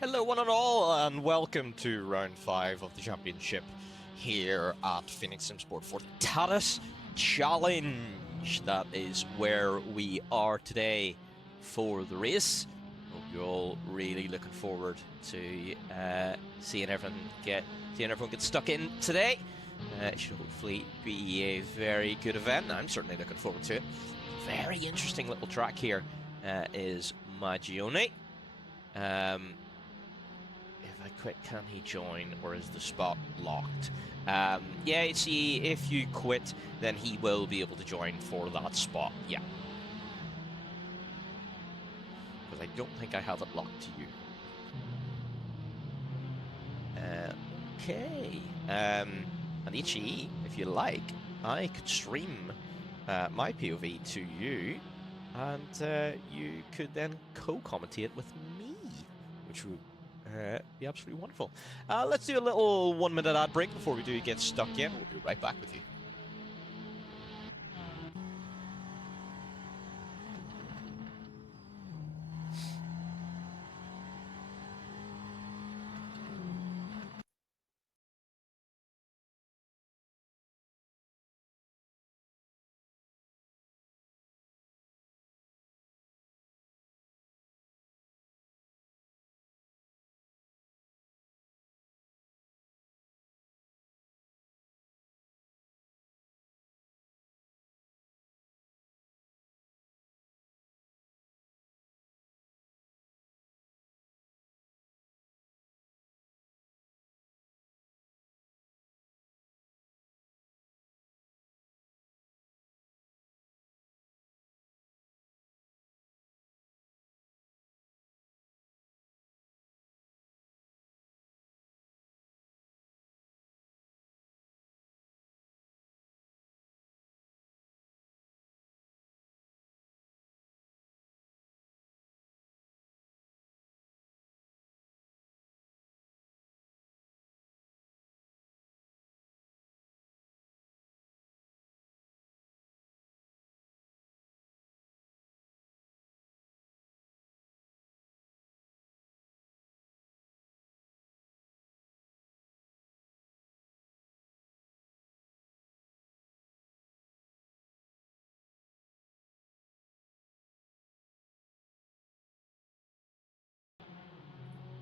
Hello one and all, and welcome to round 5 of the championship here at Phoenix Sim Sport for the Tatuus Challenge. That is where we are today for the race. Hope you're all really looking forward to seeing everyone get stuck in today. It should hopefully be a very good event. I'm certainly looking forward to it. Very interesting little track here is Magione. If I quit, can he join, or is the spot locked? Yeah, see, if you quit, then he will be able to join for that spot, yeah. Because I don't think I have it locked to you. Okay. And Ichi, if you like, I could stream my POV to you, and you could then co-commentate with me, which would be absolutely wonderful. Let's do a little 1 minute ad break before we do get stuck in. We'll be right back with you.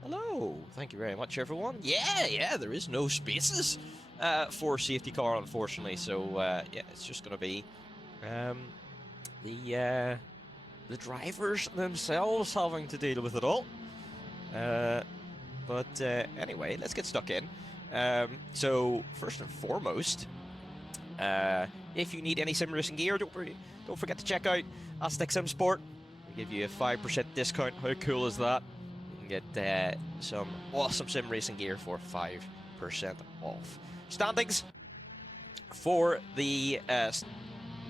Hello, thank you very much, everyone. Yeah, there is no spaces for safety car, unfortunately. So yeah, it's just going to be the drivers themselves having to deal with it all. But anyway, let's get stuck in. So first and foremost, if you need any sim racing gear, don't forget to check out Aztec Sim Sport. We give you a 5% discount. How cool is that? You can get some awesome sim racing gear for 5% off. Standings for the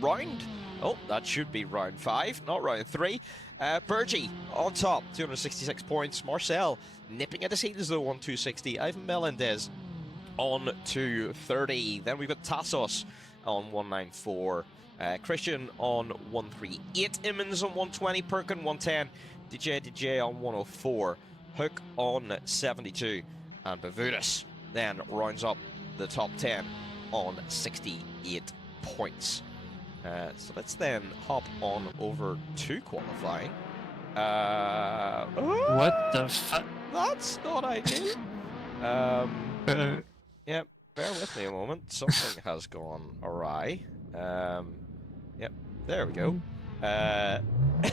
round. Oh, that should be round 5, not round 3. Bergie on top, 266 points. Marcel nipping at his heels though on 260. Ivan Melendez on 230. Then we've got Tatuus on 194. Christian on 138. Immons on 120. Perkin 110. DJ on 104. Hook on 72. And Bavutis then rounds up the top 10 on 68 points. So let's then hop on over to qualifying. What the fuck? That's not ideal. Yeah, bear with me a moment. Something has gone awry. Yep, there we go.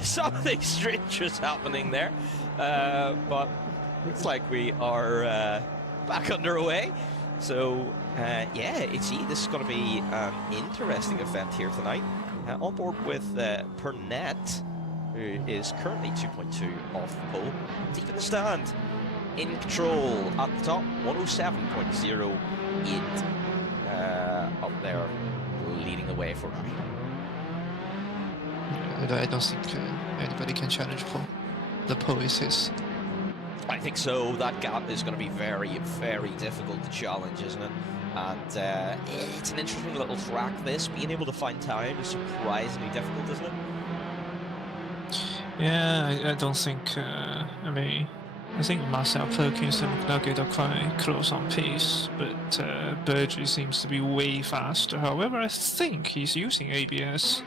Something strange was happening there. But looks like we are back underway. So, yeah, this is going to be an interesting event here tonight. On board with Pernette, who is currently 2.2 off the pole. Deep in the stand, in control at the top, 107.08 up there, leading the way for me. I don't think anybody can challenge Paul. The pole is his. I think so. That gap is going to be very, very difficult to challenge, isn't it? And it's an interesting little track, this. Being able to find time is surprisingly difficult, isn't it? Yeah, I don't think, I mean, I think Marcel Perkins and McNugget are quite close on pace, but Burgess seems to be way faster. However, I think he's using ABS.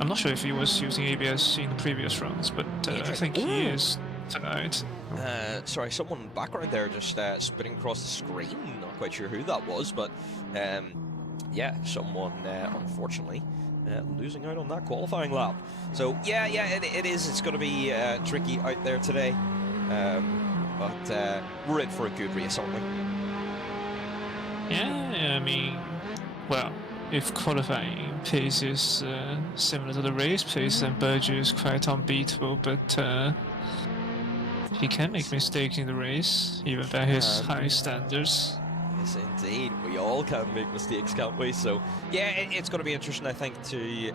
I'm not sure if he was using ABS in the previous rounds, but I think he is tonight. Sorry, someone in the background there just spinning across the screen. Not quite sure who that was, but yeah, someone unfortunately losing out on that qualifying lap. So yeah, it is. It's going to be tricky out there today, but we're in for a good race, aren't we? Yeah, I mean, well, if qualifying pace is similar to the race pace, then Burgess is quite unbeatable, but he can make mistakes in the race, even by his high standards. Yes, indeed. We all can make mistakes, can't we? So, yeah, it's going to be interesting, I think, to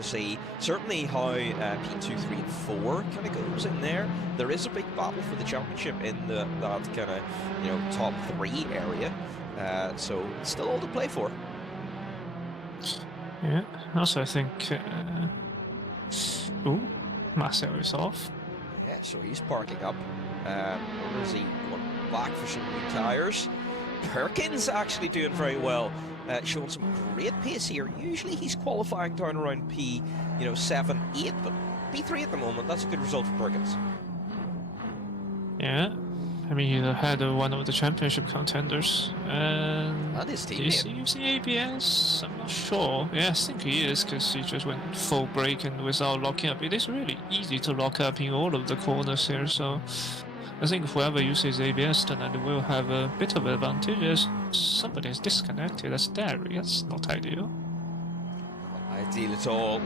see certainly how P2, 3, and 4 kind of goes in there. There is a big battle for the championship in that kind of, top 3 area. So, it's still all to play for. Yeah, also I think... ooh, Marcel is off. Yeah, so he's parking up. Where is he? Going back for some new tyres. Perkins actually doing very well, showing some great pace here. Usually he's qualifying down around P, 7, 8, but P3 at the moment. That's a good result for Perkins. Yeah, I mean, he had one of the championship contenders, and his teammate. Is he using ABS? I'm not sure. Yeah, I think he is, because he just went full brake and without locking up. It is really easy to lock up in all of the corners here, so I think whoever uses ABS tonight will have a bit of advantage, as somebody is disconnected. That's Derry. That's not ideal. Not ideal at all.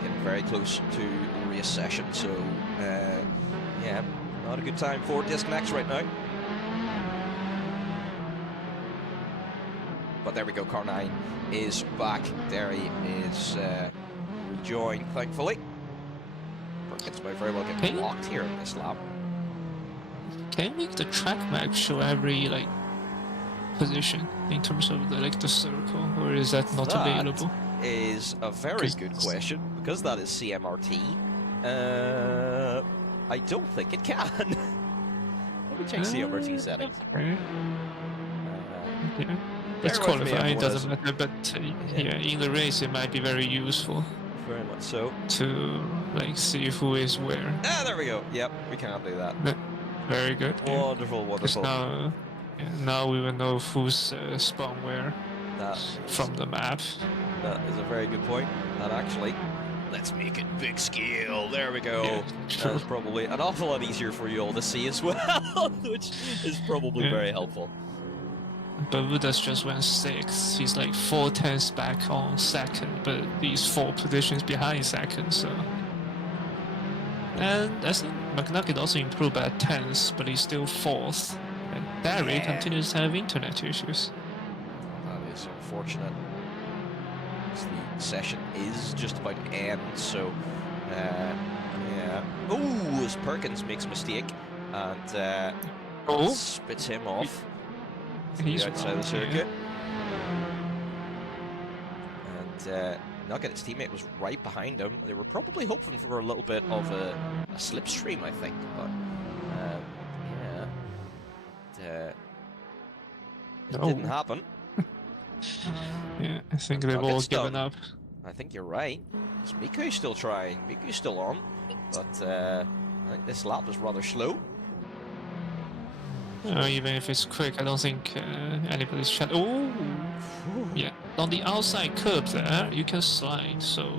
Getting very close to the race session, so yeah, not a good time for disconnects right now. But there we go, car 9 is back. Derry is rejoined, thankfully. Perkins might very well get blocked here in this lap. Can you make the track map show every position in terms of the circle, or is that not available? Is a very good question, because that is CMRT. I don't think it can. Let me check CMRT settings. Okay. Yeah. It's qualifying, doesn't matter, but yeah, in the race it might be very useful. Very much so. To see who is where. Ah, there we go. Yep, we can't do that. Very good. Wonderful, wonderful. Now we will know who's spawn where from the map. That is a very good point. And actually, let's make it big scale. There we go. Yeah, sure. That's probably an awful lot easier for you all to see as well, which is probably very helpful. But Buddha's just went 6th. He's 4/10 back on 2nd, but he's 4 positions behind 2nd, so. And I think McNugget also improved by 10th, but he's still 4th. And Barry continues to have internet issues. That is unfortunate. The session is just about to end, so yeah. Oh, as Perkins makes a mistake and spits him off. He's outside the circuit. And Nugget's teammate was right behind him. They were probably hoping for a little bit of a slipstream, I think, but yeah. It didn't happen. Yeah, I think they've all given up. I think you're right. Miku's still trying. Miku's still on, but I think this lap is rather slow. Even if it's quick, I don't think anybody's chat. Oh, yeah. On the outside curb there, you can slide, so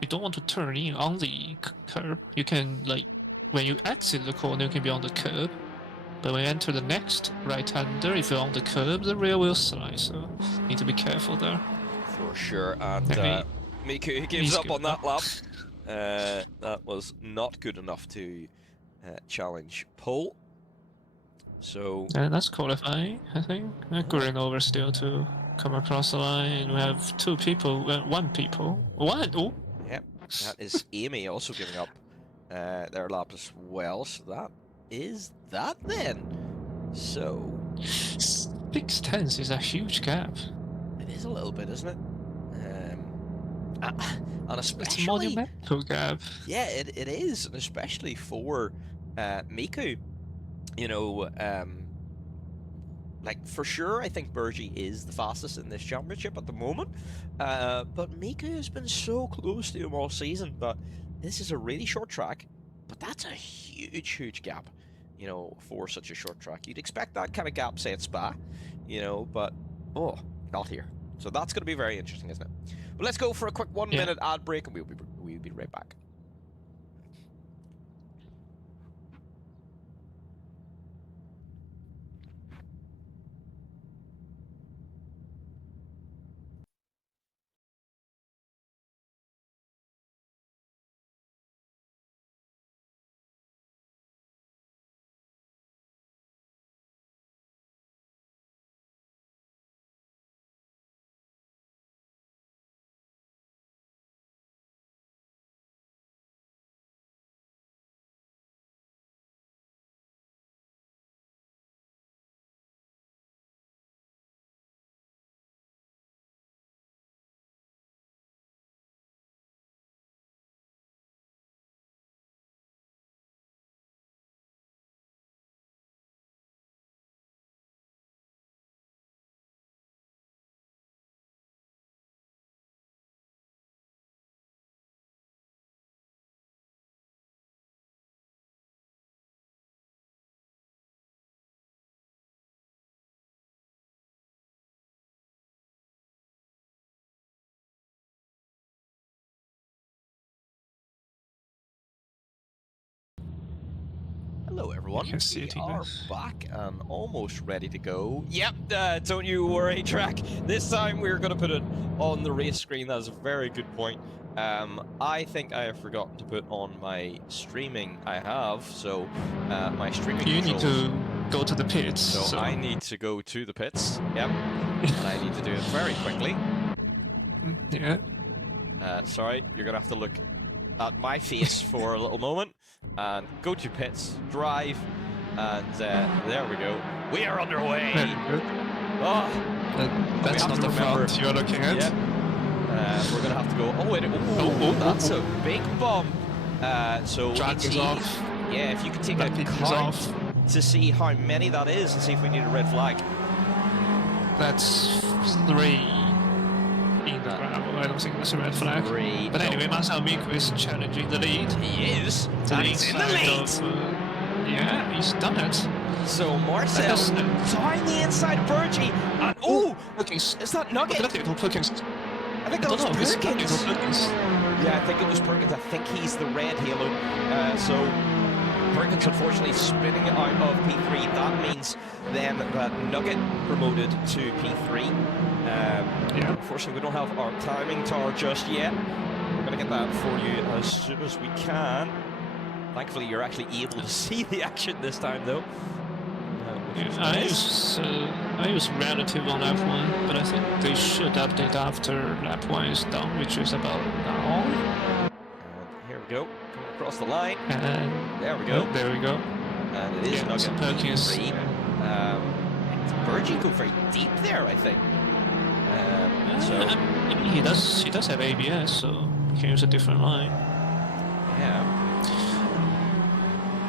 you don't want to turn in on the curb. You can, when you exit the corner, you can be on the curb. But when you enter the next right-hander, if you're on the curb, the rear will slide, so need to be careful there. For sure, and Miku gives up on that lap. That was not good enough to challenge pole. So that's qualifying, I think. Going over still to come across the line. We have one people. Oh! Yep, that is Amy also giving up their lap as well, so that is that then. So 6/10 is a huge gap. It is a little bit, isn't it? And especially it's a monumental gap. Yeah, it is, and especially for Miku, you know, like for sure, I think Burgi is the fastest in this championship at the moment. But Miku has been so close to him all season. But this is a really short track, but that's a huge, huge gap, you know, for such a short track. You'd expect that kind of gap, say at Spa, you know, but oh, not here. So that's going to be very interesting, isn't it? But let's go for a quick 1 minute ad break, and we'll be right back. Hello everyone, can see we it in are this. back and almost ready to go. Yep, don't you worry, Track. This time we're going to put it on the race screen. That's a very good point. I think I have forgotten to put on my streaming. I have, so my streaming You need controls. to go to the pits. So I need to go to the pits. Yep, and I need to do it very quickly. Yeah. Sorry, you're going to have to look at my face for a little moment. And go to pits, drive, and there we go. We are underway. Oh, that's not the front you're looking at. Yep. We're gonna have to go. Oh wait! Oh, that's a big bomb. So Track is off. Yeah, if you could take a count to see how many that is, and see if we need a red flag. That's 3. I don't think that's a red flag. 3. But anyway, Masao Miku is challenging the lead. He is. And he's in the lead. Yeah, he's done it. So Marcel down the inside of Burgi. And Perkins. Is that Nugget? Perkins. I think that was Perkins. Perkins. Yeah, I think it was Perkins. I think he's the red halo. So Perkins unfortunately spinning out of P3. That means then that Nugget promoted to P3. Unfortunately, we don't have our timing tower just yet. We're going to get that for you as soon as we can. Thankfully, you're actually able to see the action this time, though. I use relative on lap 1, but I think they should update after lap 1 is done, which is about now. And here we go, coming across the line. And there we go. There we go. And it is Nugget. So Perkins. Burgi go very deep there, I think. I mean, he does have ABS, so he can use a different line. Yeah.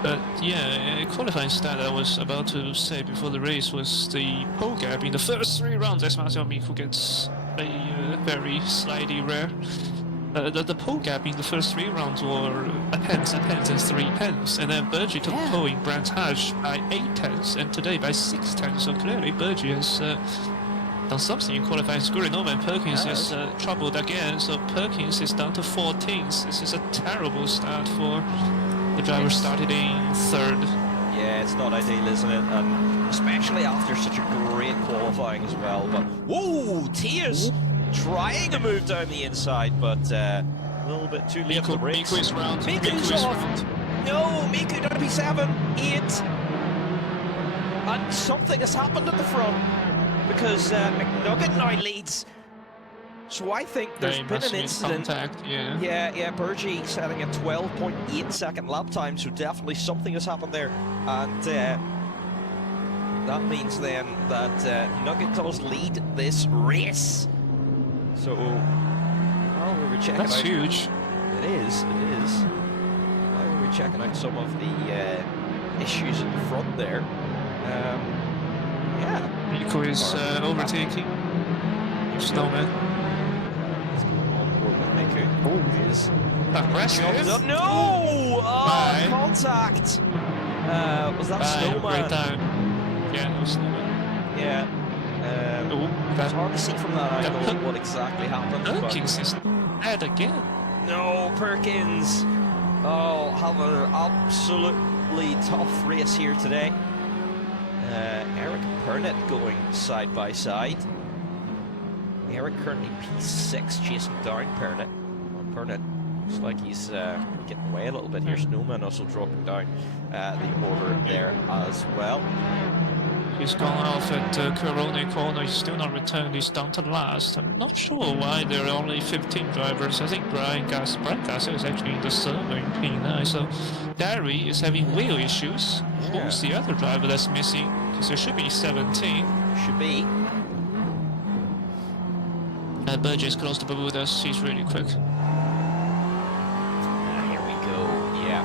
But yeah, a qualifying stat I was about to say before the race was the pole gap in the first 3 rounds. As Masao Miku gets a very slightly rare. The pole gap in the first 3 rounds were a tenth, and 3 tenths, and then Burgi took pole in Brands Hatch by 8 tenths, and today by 6 tenths. So clearly Burgi has done something in qualifying. Scoring over, and Perkins is troubled again. So Perkins is down to 14th. This is a terrible start for the driver started in 3rd. Yeah, it's not ideal, isn't it? And especially after such a great qualifying as well. But whoa, Tears trying to move down the inside, but a little bit too late on the brakes. Miku is round. Miku's off. No, Miku down to P7, 8. And something has happened at the front because McNugget now leads. So I think there's been an incident. Yeah, Burgi setting a 12.8 second lap time, so definitely something has happened there. And that means then that Nugget does lead this race. So, while we were checking That's out... huge. It is. While we were checking out some of the issues at the front there. Yeah. Nico is overtaking. Snowman. He's going on board with Miku. Oh, He is. aggressive. No! Oh, Bye. contact! Was that Bye, Snowman? great time. Yeah, it was Snowman. Yeah. Oh, It's hard to see from that angle what exactly happened. but- Perkins is dead again. No, Perkins! Oh, having an absolutely tough race here today. Eric and Pernit going side by side. Eric currently P6 chasing down Pernit. Well, Pernit looks like he's getting away a little bit here. Snowman also dropping down the order there as well. He's gone off at Corona corner. He's still not returned. He's down to last. I'm not sure why there are only 15 drivers. I think Brian Gasser is actually in the server in P9. So Derry is having wheel issues. Yeah. Who's the other driver that's missing? Because there should be 17. Should be. Burgess close to Bermudas. He's really quick. Here we go. Yeah.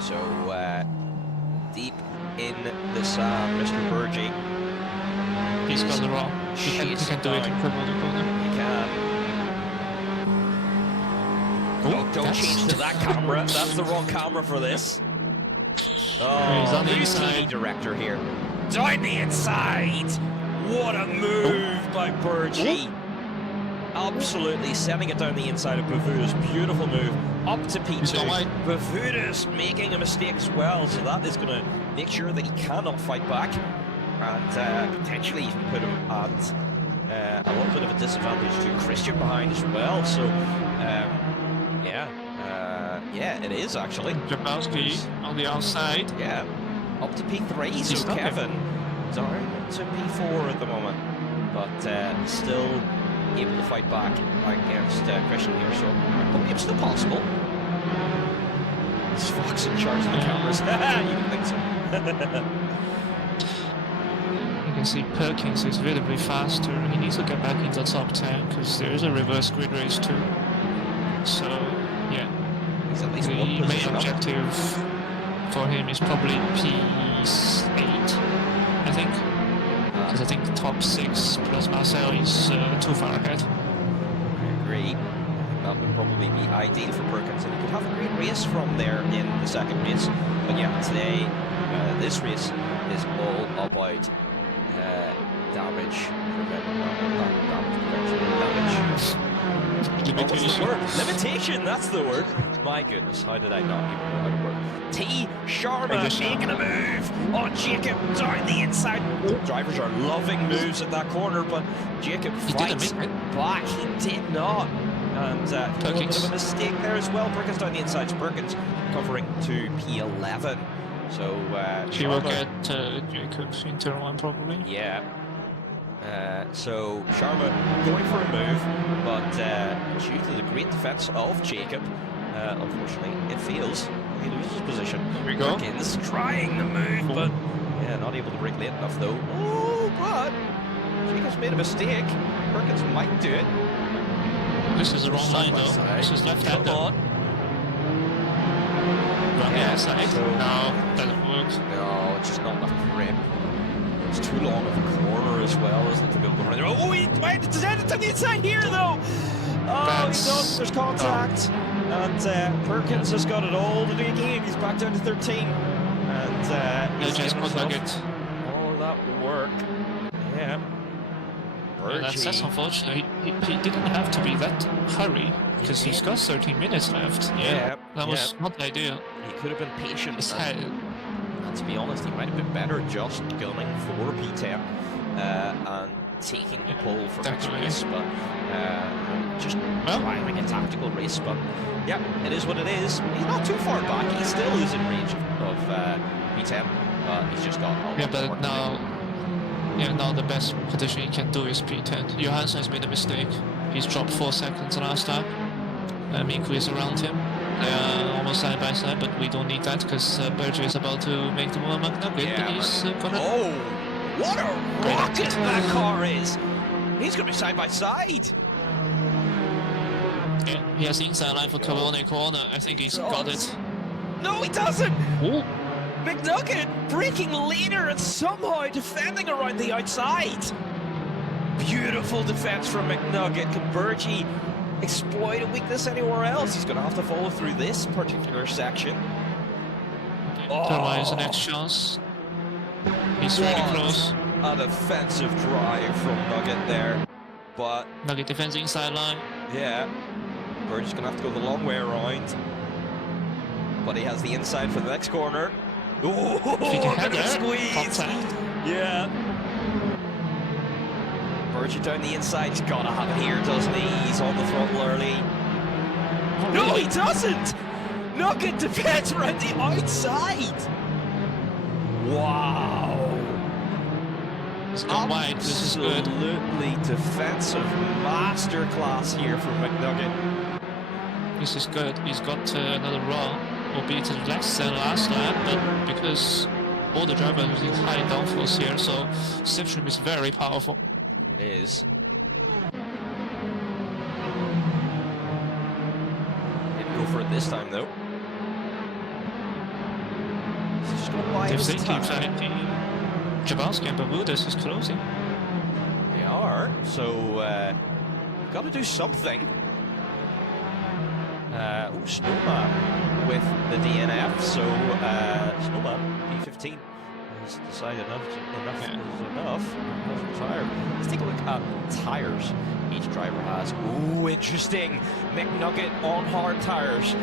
So deep in the sand, Mr. Burgee. He's got the wrong. He can do it in Corona corner. He can. Oh, don't that's- change to that camera. That's the wrong camera for this. He's Oh, on the new inside. TV director here. Down the inside. What a move by Burgee. Absolutely sending it down the inside of Bavudas. Beautiful move. Up to He's gone P2. wide. Bavudas making a mistake as well, so that is going to make sure that he cannot fight back and potentially even put him at a little bit of a disadvantage to Christian behind as well. So, yeah, it is actually. Jabowski on the outside. Yeah, up to P3, He's so stuck. Kevin down to P4 at the moment, but still able to fight back against Christian here, so I hope it's still possible. Is Fox in charge of the cameras? You don't think so? You can see Perkins is visibly faster. He needs to get back into the top 10 because there is a reverse grid race too. So, yeah. He's at least The one main position up. objective for him is probably P8, I think. Because I think the top 6 plus Marcel is too far ahead. I agree. That would probably be ideal for Perkins, and he could have a great race from there in the second race. But yeah, today, this race is all about damage prevention. What was the word? Limitation, that's the word. My goodness, how did I not even know how to work? T. Sharma making a move on Jacob down the inside. Drivers are loving moves at that corner, but Jacob He didn't fights make it. back. He did not. And a little bit of a mistake there as well. Perkins down the inside. Perkins covering to P11. So He will Sharma- get Jacob in turn 1 probably. yeah. So Sharma going for a move, but due to the great defense of Jacob, unfortunately it fails. He loses position. Here we go. Perkins trying the move, but yeah, not able to break late enough though. Oh, but Jacob's made a mistake. Perkins might do it. This is the wrong line though. This is left hand. Come on. Run the Yeah, outside. so- No, doesn't work. No, it's just not enough grip. It's too long of a corner as well, isn't it, to be able to run there? Oh, wait, it's down the inside here, though! Oh, he does, there's contact. And Perkins has got it all to do again. He's back down to 13. And he's just given got himself nugget. all that work. Yeah. That's Burgee. unfortunate. He didn't have to be that hurry because he's got 13 minutes left. Yeah, That was not ideal. He could have been patient. His and- head. And to be honest, he might have been better just gunning for P10 and taking the pole for next Definitely. race, but just driving a tactical race. But yeah, it is what it is. He's not too far back. He still is in range of P10, but he's just got a lot Yeah, more but work to now, now the best position he can do is P10. Johansson has made a mistake. He's dropped 4 seconds last time. Miku is around him. They are almost side by side, but we don't need that because Berger is about to make the warm-up now. Yeah, He's gonna... Oh, what a Great rocket exit. that car is! He's going to be side by side. Yeah, he has the inside line for Cavone corner. I think he's got it. No, he doesn't. Oh, McNugget breaking leader and somehow defending around the outside. Beautiful defense from McNugget. Can Burgee exploit a weakness anywhere else? He's going to have to follow through this particular section. Otherwise, the next chance. He's really close. A defensive drive from Nugget there. But Nugget defends inside line. yeah, Burgee's going to have to go the long way around. But he has the inside for the next corner. Oh, look at the squeeze! Yeah. Burgee down the inside. He's got to have it here, doesn't he? He's on the throttle early. No, he doesn't! Nugget defends around the outside! Wow! It's gone wide. This is good. Absolutely defensive masterclass here from McNugget. This is good. He's got another run, albeit less than last lap, but because all the drivers are using high downforce here, so Slipstream is very powerful. It is. Didn't go for it this time though. He's just gonna buy his time. Jabalski and Bermudez is closing. They are, so we've got to do something. Snowman with the DNF, so Snowman, P15, has decided enough is enough. Retire. Let's take a look at tires each driver has. Ooh, interesting. McNugget on hard tires.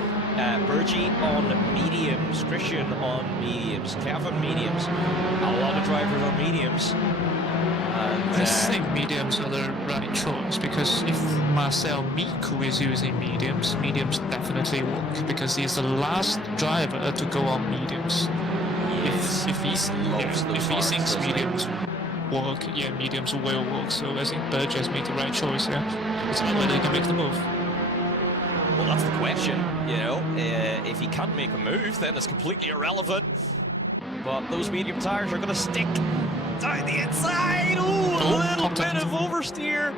Burgee on mediums. Christian on mediums. Kevin mediums. A lot of drivers on mediums. And, I think mediums are the right choice, because if Marcel Miku is using mediums, mediums definitely work, because he's the last driver to go on mediums. If he thinks mediums work, yeah, mediums will work. So I think Burgee has made the right choice here. It's not whether he can make the move. Well, that's the question, you know. If he can't make a move, then it's completely irrelevant. But those medium tires are going to stick down the inside. Ooh, a little bit of oversteer.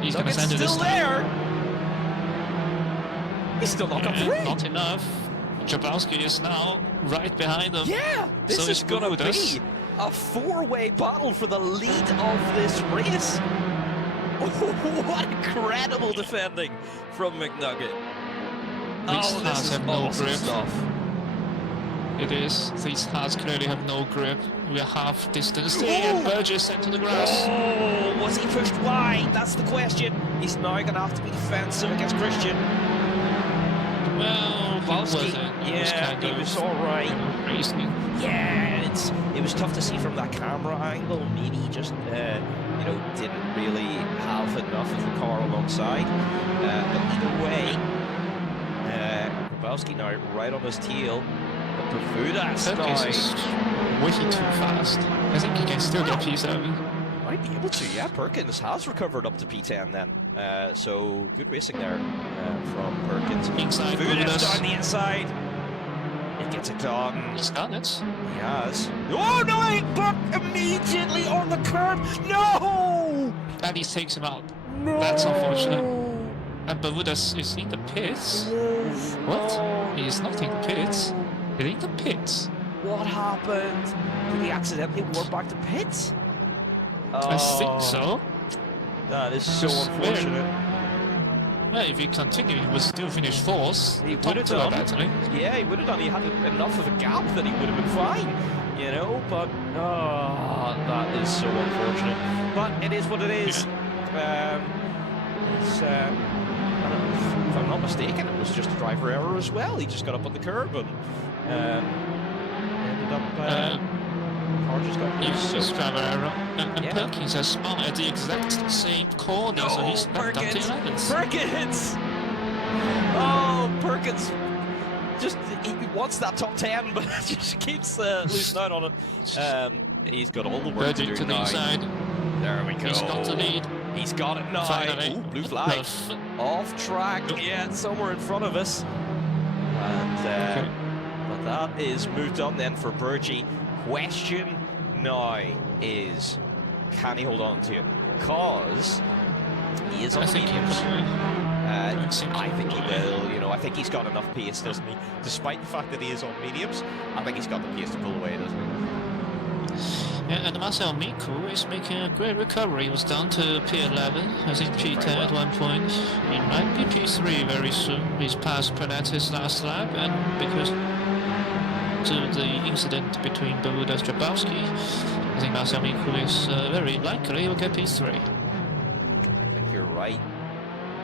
He's going to send it this time. There. He's still not complete. Not enough. Jabalski is now right behind him. Yeah, this is going to be a four-way battle for the lead of this race. Oh, what incredible defending from McNugget. These this is have no awesome grip. stuff. It is. These cars clearly have no grip. We are half distance there, and Burgee is sent to the grass. Oh, was he pushed wide? That's the question. He's now going to have to be defensive against Christian. Well, he wasn't. He was all right. Yeah, it was tough to see from that camera angle. Maybe he just, didn't really have enough of the car alongside. But either way, Grabowski now right on his tail. But Perfudas now is way too fast. I think he can still get P7. Might be able to, yeah. Perkins has recovered up to P10 then. So good racing there from Perkins. Inside, Perfudas down the inside. He gets it done. He's done it. He has. Oh no! But immediately on the curb. No! And he takes him out. No! That's unfortunate. And Bermudez is in the pits. What? He is not in the pits. He's in the pits. What happened? Did he accidentally warp back to pits? I think so. That is so unfortunate. Well, if he continued, he would still finish fourth. He would have done. Yeah, he would have done. He had enough of a gap that he would have been fine, you know. But that is so unfortunate. But it is what it is. Yeah. If I'm not mistaken, it was just a driver error as well. He just got up on the curb and ended up. Car just got loose. Driver error. And Perkins has spun at the exact same corner, so he's back down to 11th. Perkins! Oh, Perkins just he wants that top 10, but just keeps losing out on it. He's got all the work to do to the now. inside. There we go. He's got the lead. He's got it now. Finally. Ooh, blue flag. Off track. Yeah, somewhere in front of us. And but that is moved on then for Burgee. Question now is, can he hold on to it? Because he is on the mediums. I think he will. You know, I think he's got enough pace, doesn't he? Despite the fact that he is on mediums, I think he's got the pace to pull away, doesn't he? Yeah, and Marcel Miku is making a great recovery. He was down to P11, I think P10 at one point. He might be P3 very soon. He's passed Pernet's last lap, and because to the incident between Bermuda and Strabowski, I think Marcel Miku is very likely will get P3. I think you're right.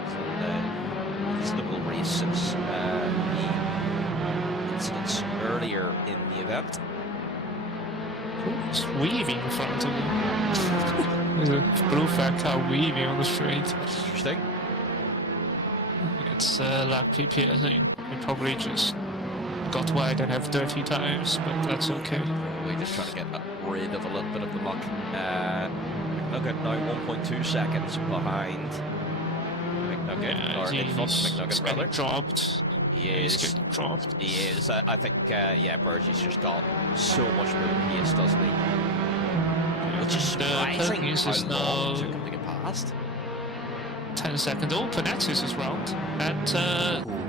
It's a reasonable race since the incidents earlier in the event. It's weaving in front of him. There's a blue flag car weaving on the straight. Interesting. It's lap PP, I think. He probably just got wide and have dirty tires, but that's okay. We're just trying to get rid of a little bit of the muck. McNugget now 1.2 seconds behind McNugget, or Nick Fox, McNugget rather. Dropped. He is. Dropped. He is. I think, yeah, Burgie's just got so much more pace, doesn't he? Which is surprising how long it took him to get past. 10 seconds. Oh, Pernet's is round at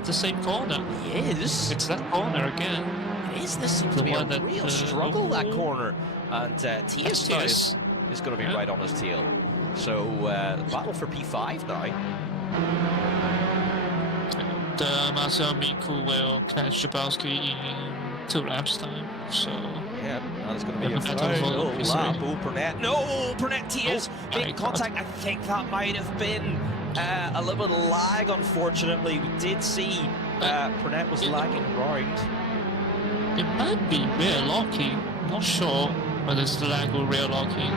the same corner. He is. It's that corner again. It is. This seems to be a real struggle, that corner. And Tatuus is going to be right on his tail. So, battle for P5 now. Marcel Miku will catch Strabowski in 2 laps time. So yeah, that's going to be a final lap. Oh, Pernet. No, Pernet Tatuus made contact. I think that might have been a little bit of lag, unfortunately. We did see Pernet was lagging around. It might be rear locking. Not sure whether it's the lag or rear locking.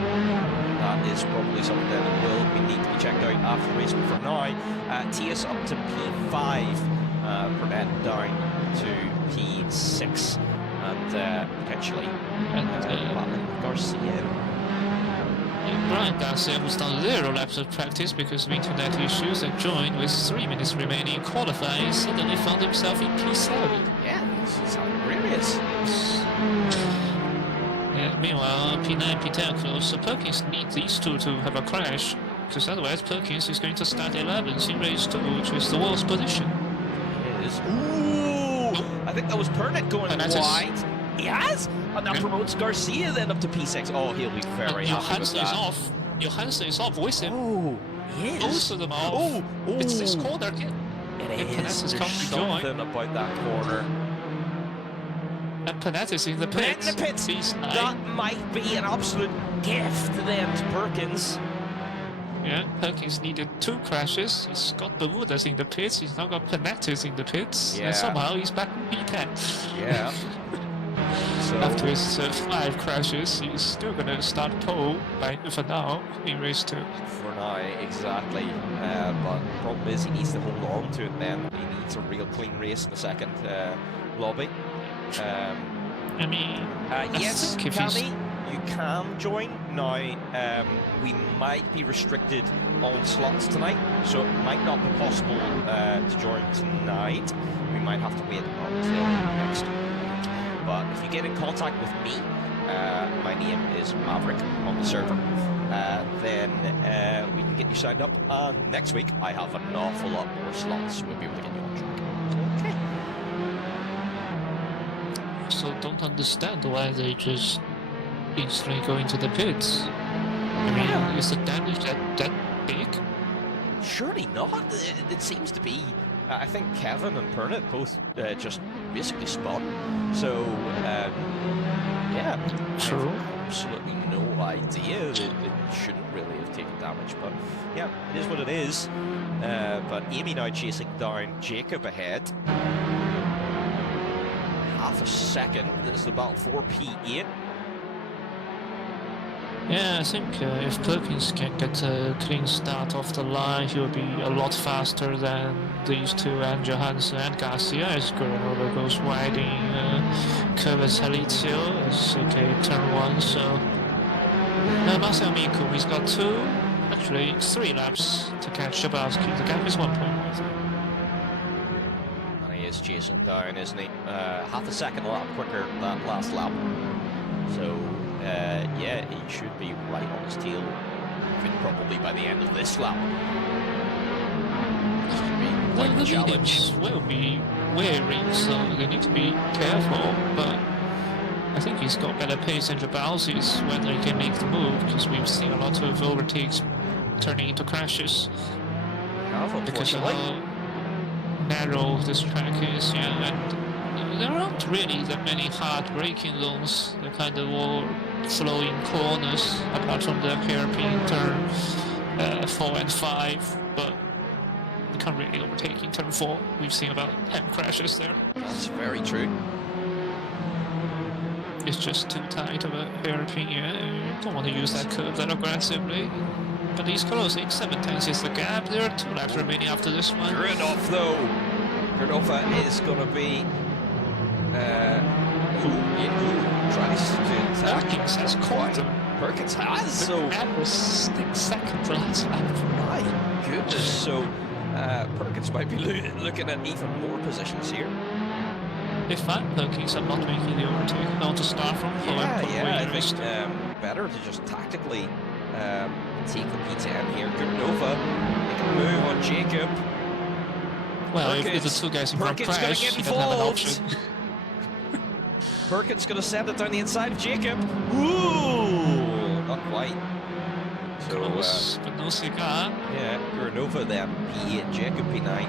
That is probably something that will need to be checked out after the race. But for now, Tatuus up to P5, Pernet down to P6, and potentially Garcia. Brian Garcia, who's done 0 laps of practice because of internet issues, and joined with 3 minutes remaining in qualifying, suddenly found himself in P7. Yeah, it's how great it is. Meanwhile, P9, P10 close, so Perkins needs these two to have a crash, because otherwise Perkins is going to start 11th in race 2, which is the worst position. It is. Ooh! I think that was Pernet going wide. He has! And that promotes Garcia then up to P6. Oh, he'll be very happy with that. Is off. Johansson is off with him. Oh, he is. Both of them off. Oh, it's this corner again. It is. There's something about that corner. And Pernet is in the pits. In the pits. That might be an absolute gift then to Perkins. Yeah, Perkins needed 2 crashes. He's got Bermudas in the pits. He's now got Pernet's in the pits. Yeah. And somehow he's back in P10. Yeah. So after his 5 crashes, he's still going to start pole for now in race 2. For now, exactly. But the problem is he needs to hold on to it then. He needs a real clean race in the second lobby. I mean, yes, Cammy, you can join. Now, we might be restricted on slots tonight, so it might not be possible to join tonight. We might have to wait until next week. But if you get in contact with me, my name is Maverick on the server, then we can get you signed up. And next week, I have an awful lot more slots. We'll be able to get you on track. Okay. So don't understand why they just instantly go into the pits. I mean, is the damage that big? Surely not. It seems to be. I think Kevin and Pernet both just basically spun. So, yeah. True. I have absolutely no idea. It shouldn't really have taken damage, but yeah, it is what it is. But Amy now chasing down Jacob ahead. Half a second. This is about 4 P8. Yeah, I think if Perkins can get a clean start off the line, he'll be a lot faster than these two, and Johansson and Garcia, as Granova goes wide in Curvatalizio, as okay, turn 1, so... Marcel Miku, he's got 3 laps to catch Strabowski. The gap is 1 point. And he is chasing down, isn't he? Half a second a lot quicker that last lap. So... yeah, he should be right on his tail, I think probably by the end of this lap. Quite The the challenge. mediums will be weary, so they need to be careful, but I think he's got better pace than Jabalski's when he can make the move, because we've seen a lot of overtakes turning into crashes because of how narrow this track is, yeah, and there aren't really that many hard braking zones. They're kind of all flowing corners, apart from the hairpin turn 4 and 5, but we can't really overtake in turn 4. We've seen about 10 crashes there. That's very true. It's just too tight of a hairpin, yeah. You don't want to use that curve that aggressively. But he's closing, 7/10 is the gap. There are 2 laps remaining after this one. Gridolf though. Gridolf is going to be... tries to attack. Perkins has caught him. Perkins has, so... That was second to last lap. My goodness, so Perkins might be looking at even more positions here. If I'm Perkins, I'm not making the overtake. I want to start from I think better to just tactically take the P10 here. Gurnova make a move on Jacob. Well, if the 2 guys in front crash, he doesn't have an option. Perkins going to send it down the inside of Jacob. Ooh, not quite. So, close, but no cigar. Yeah, Gurnova then, P8, Jacob P9.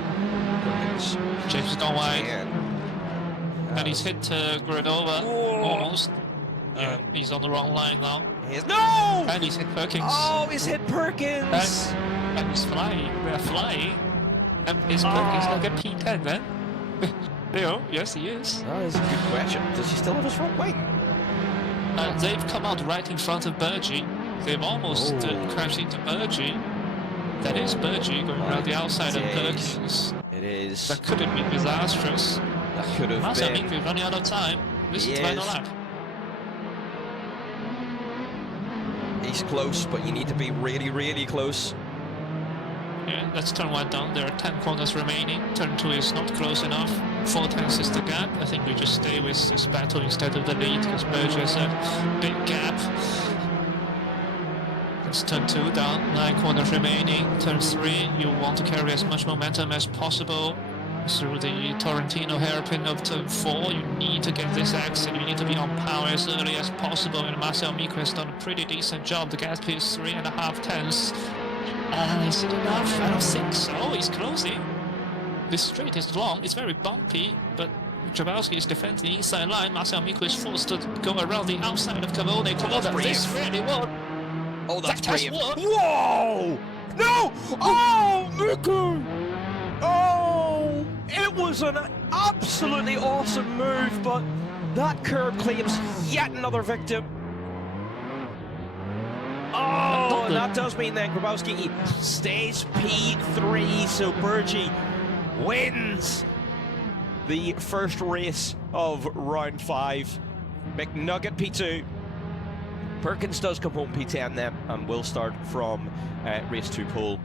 Perkins. Jacob's gone wide. And he's hit Gurnova, almost. Yeah, he's on the wrong line now. He is, no! And he's hit Perkins. Oh, he's hit Perkins! And he's flying. We're flying. And is Perkins like a P10 then? Yes, he is. That is a good question. Does he still have his front wing? They've come out right in front of Burgee. They've almost crashed into Burgee. That is Burgee going around the outside of Perkins. It is. That could have been disastrous. That could have been. We're running out of time. This is the final lap. He's close, but you need to be really, really close. Yeah, let's turn 1 down. There are 10 corners remaining. Turn 2 is not close enough. 4/10 is the gap. I think we just stay with this battle instead of the lead, because Burgee has a big gap. Let's turn 2 down. 9 corners remaining. Turn 3, you want to carry as much momentum as possible through the Torrentino hairpin of turn 4. You need to get this exit. You need to be on power as early as possible. And Marcel Miko has done a pretty decent job. The gap is 3.5 tenths. Is it enough? I don't think so. He's closing. This straight is long. It's very bumpy, but Jabalski is defending the inside line. Marcel Miko is forced to go around the outside of Cavone. This really worked. Oh, that's brave. Whoa! No! Oh, Miko! Oh! It was an absolutely awesome move, but that curb claims yet another victim. Oh, and that does mean then Grabowski stays P3, so Burgee wins the first race of round 5. McNugget P2. Perkins does come home P10 then, and will start from race 2 pole.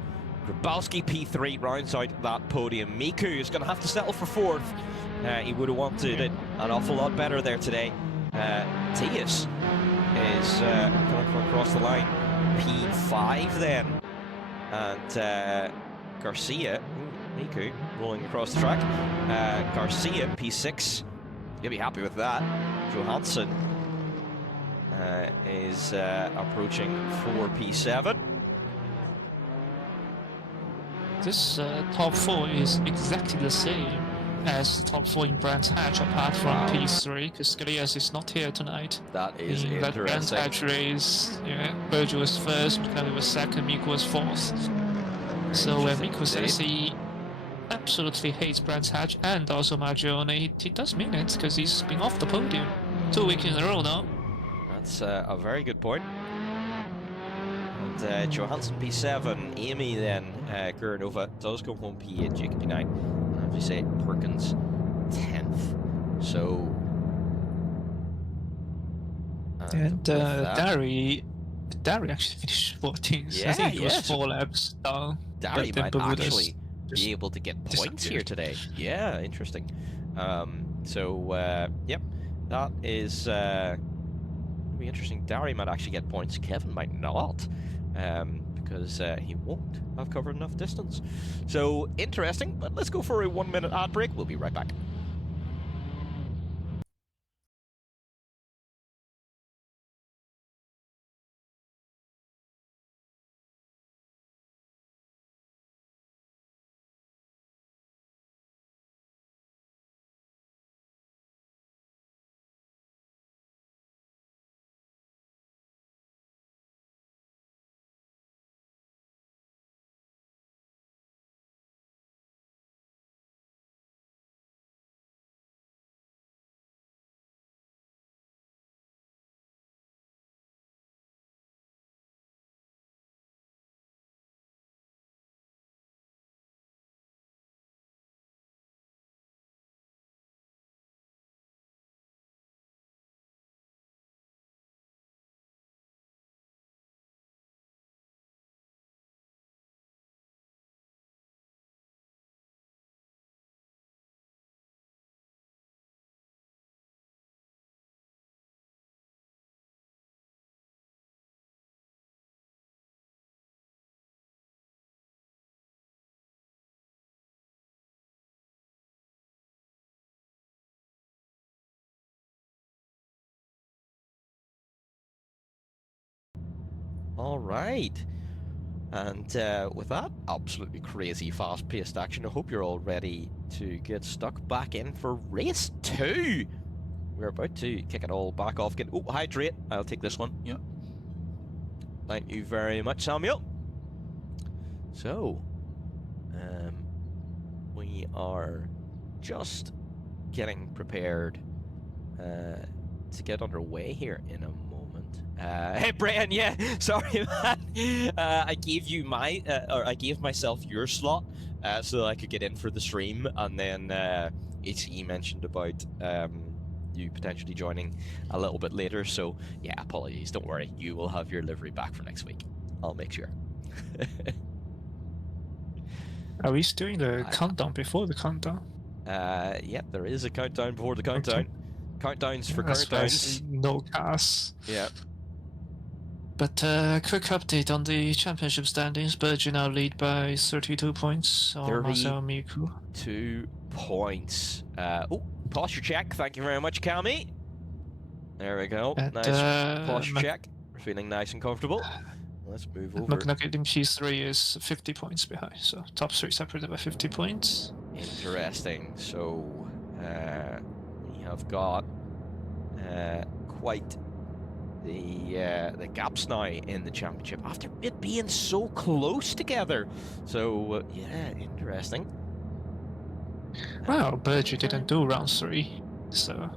Grabowski P3 rounds out that podium. Miku is going to have to settle for 4th. He would have wanted it an awful lot better there today. Tatuus is coming from across the line. P5 then. And Garcia, Miku rolling across the track. Garcia P6. You'll be happy with that. Johansson is approaching 4 P7. This top 4 is exactly the same as the top 4 in Brands Hatch, apart from P3, because Scalias is not here tonight. That is in interesting. That Brands Hatch race, Burgee was 1st, McClellan was 2nd, Miko was 4th. So Miko says he absolutely hates Brands Hatch and also Magione, he does mean it, because he's been off the podium 2 weeks in a row now. That's a very good point. And Johansson P7, Amy then, Gurnova does go home P8, Jacob P9, and as we say, Perkins 10th. So... and Dari actually finished 14th. Yeah, I think it was 4 laps down. Dari might actually be able to get points here today. Yeah, interesting. Yep, that is... be interesting. Dari might actually get points. Kevin might not. because he won't have covered enough distance. So interesting, but let's go for a 1 minute ad break. We'll be right back. All right. And with that absolutely crazy fast-paced action, I hope you're all ready to get stuck back in for race 2. We're about to kick it all back off again. Oh, hydrate. I'll take this one. Yeah. Thank you very much, Samuel. So, we are just getting prepared to get underway here in a moment. Hey, Brian, yeah, sorry, man. I gave you I gave myself your slot so that I could get in for the stream, and then HE mentioned about you potentially joining a little bit later. So yeah, apologies. Don't worry, you will have your livery back for next week. I'll make sure. Are we doing the countdown before the countdown? Yep, there is a countdown before the countdown. Okay. Countdowns for That's countdowns. no cars. Yeah. But quick update on the championship standings. Berger now lead by 32 points on Marcel Miku. 2 points. Oh, posture check. Thank you very much, Cami. There we go. And, nice posture check. We're feeling nice and comfortable. Let's move over. McNugget in P3 is 50 points behind, so top 3 separated by 50 points. Interesting. So we have got quite the gaps now in the championship after it being so close together. So yeah, interesting. Well, Berger didn't do round 3, so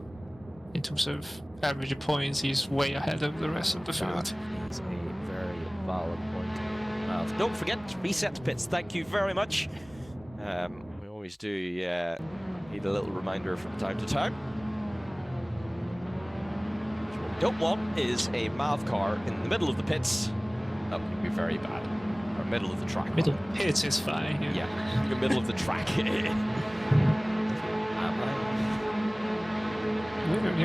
in terms of average points, he's way ahead of the rest of the field. That is a very valid point. Don't forget, reset pits. Thank you very much. We always do need a little reminder from time to time. What we don't want is a MAV car in the middle of the pits. That would be very bad. Or middle of the track. Middle pits is fine. Yeah, the middle of the track.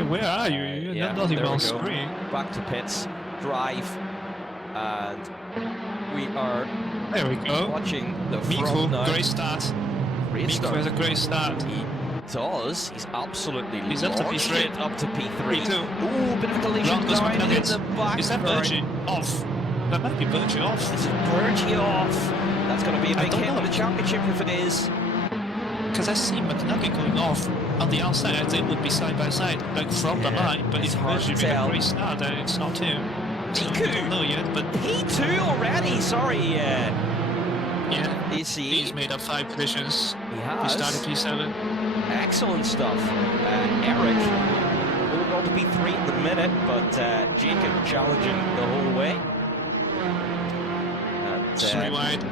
Where are you? You're not even on screen. Back to pits, drive, and we are there we go. Watching the Miku, front now. Great start. Miku has a great start. He does. He's absolutely He's up to P3. Up to P3. P2. Ooh, bit of a collision down in the back. Is that Berger off? That might be Berger off. Is it Berger off? That's going to be a big hit in the championship if it is. Because I see McNugget going off on the outside. I think it would be side by side, like from the line. But if Berger made a great start, then it's not him. So I don't know yet, but P2 already. Sorry. Yeah. He's made up 5 positions. He has. He started P7. Excellent stuff. Eric holding on to P3 at the minute, but Jacob challenging the whole way. And, 3 wide.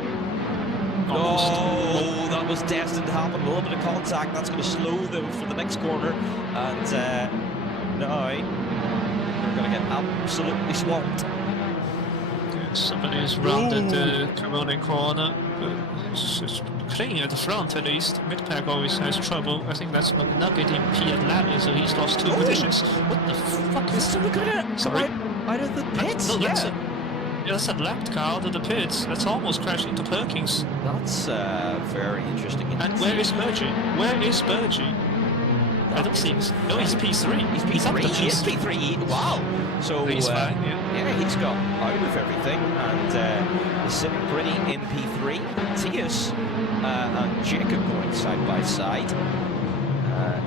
Oh, that was destined to happen. A little bit of contact. That's going to slow them for the next corner. And now they're going to get absolutely swamped. Somebody has rounded the Corona corner. It's just clean at the front at least. Mid-pack always has trouble. I think that's McNugget in P11, so he's lost 2 positions. What the fuck is that? Look at it! Sorry. Out of the pits! No, that's There's a left car out of the pits. That's almost crashed into Perkins. That's very interesting. And where is Burgie? Where is Burgie? I don't see him. No, he's P3. He's up P3. the He is P3. Wow. So he's fine, yeah. yeah, he's got out of everything and is sitting pretty in P3. Tatuus and Jacob going side by side.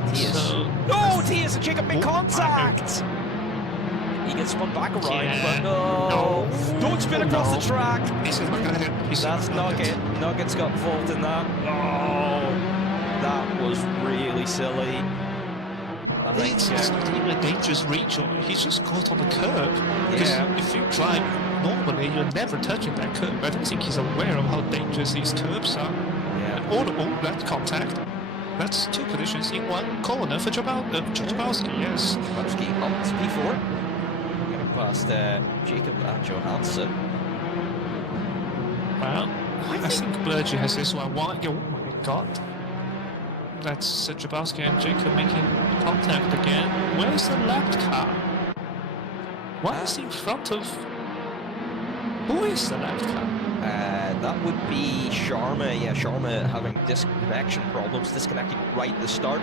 Tatuus. No, Tatuus and Jacob make contact. He gets spun back around, but no. Don't spin across the track. That's Nugget. Nugget's got involved in that. Oh, that was really silly. It's not even a dangerous rejoin. He's just caught on the curb. Because if you drive normally, you're never touching that curb. I don't think he's aware of how dangerous these curbs are. Yeah. And all that contact. That's 2 collisions in 1 corner for Jabowski, yes. Jabowski up to P4. Getting past Jacob and Johansson. Well, I think Burgie has this one. Oh my god. That's Jabowski and Jacob making contact again. Where's the left car? Why is he in front of... Who is the left car? That would be Sharma. Yeah, Sharma having disconnection problems, disconnecting right at the start.